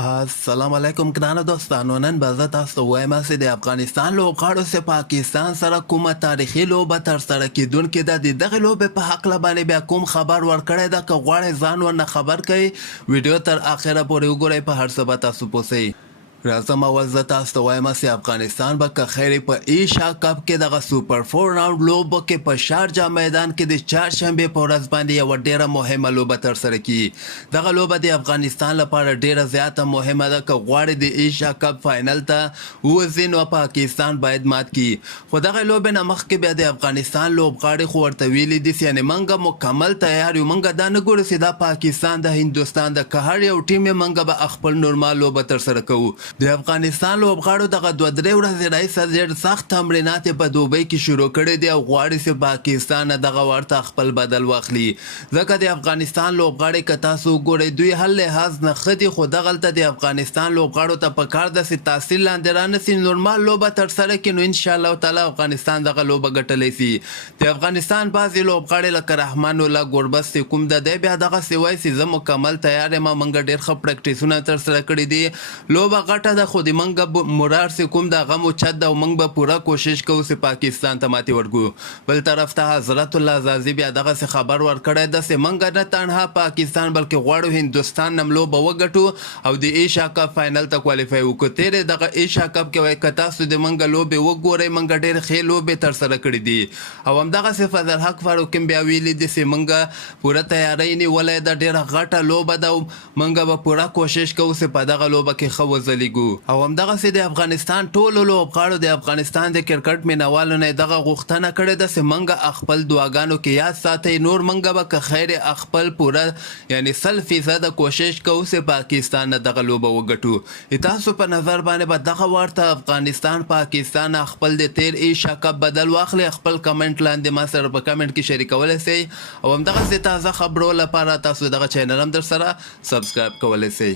अस्सलाम वालेकुम ګرانو دوستانو نن به زه تاسو ته وایم چې د افغانستان لوبغاړو سره پاکستان سره کومه تاریخي لوبه ترسره کیدونکې ده د دغه لوبې په هکله باندې بیا کوم خبر ورکړی ده که غواړئ ځان ورنه خبر کړئ ویډیو تر اخره پورې وګورئ په هر څه به تاسو پوهیږئ راځم اول زه تاسو ته وایم چې افغانستان به که خیر په ایشا کپ کې دغه سوپر 4 راوند لوبو کې په شارجه میدان کې د چهارشنبې په ورځ باندې یوه ډیره مهمه لوبه ترسره کیږي دغه لوبه د افغانستان لپاره ډیره زیاته مهمه ده که غواړي د ایشا کپ فاینل ته ووځي نو پاکستان باید مات کړي خو دغه لوبې نه مخکې بیا د افغانستان لوبغاړي خو ورته ویلي دي چې یعنې موږ مکمل تیار یو موږ دا نه ګورو چې دا پاکستان د هندوستان د که هر یو ټیم یې موږ به خپل نورمال لوبه ترسره کوو د افغانستان لوبغاړو دغه دوه درې ورځې راهیسې ډېر سخت تمرینات یې په دوبۍ کې شروع کړي دي او غواړي چې پاکستان نه دغه ورته خپل بدل واخلي ځکه د افغانستان لوبغاړي که تاسو وګورئ دوی هر لحاظ نه ښه دي خو دغلته د افغانستان لوبغاړو ته پکار ده چې تاثیر لاندې رانسي نورمال لوبه ترسره کړي نو انشاءالله تعالی افغانستان دغه لوبه ګټلی سي د افغانستان بعضې لوبغاړي لکه رحمان الله ګوربز چې کوم ده دی بیا دغسې وایي چې زه مکمل تیار یم موږ ډېر ښه پریکټسونه ترسره کړي دي لوبه غټه ده خو د منګ مرار سي کوم د غم او چت د منګ به پوره کوشش کوو چې پاکستان ته ماتې ورکو بل طرف ته حضرت الله زازي بیا دغه خبر ورکړی ده چې منګ نه تنها پاکستان بلکې غواړو هندوستان نم لوبه وګټو او د ایشیا کپ فاینل ته کوالیفای وکړو تیرې دغه ایشیا کپ کې وایي که تاسو د منګ لوبې وګورئ منګ ډېر ښې لوبې ترسره کړي دي او همدغسې فضل حق فاروق هم بیا ویلي دي چې منګ پوره تیاری نیولی ده ډېره غټه لوبه ده او منګ به پوره کوشش کوو چې په دغه لوبه کې ښه وځلیږو او همدغسې د افغانستان ټولو لوبغاړو د افغانستان د کرکټ مینوالو نه دغه غوښتنه کړې ده چې موږ خپل دعاګانو کې یاد ساتئ نور موږ به که خیر خپل پوره یعنی 100% کوشش کوو چې پاکستان نه دغه لوبه وګټو تاسو په نظر باندې به دغه ورته افغانستان پاکستان خپل د تیر ایشیا کپ بدل واخلي خپل کمنټ لاندې ما سره په کمنټ کې شریکولی شئ او همدغسې تازه خبرو لپاره تاسو دغه چینل هم در سره سبسکرایب کولی شئ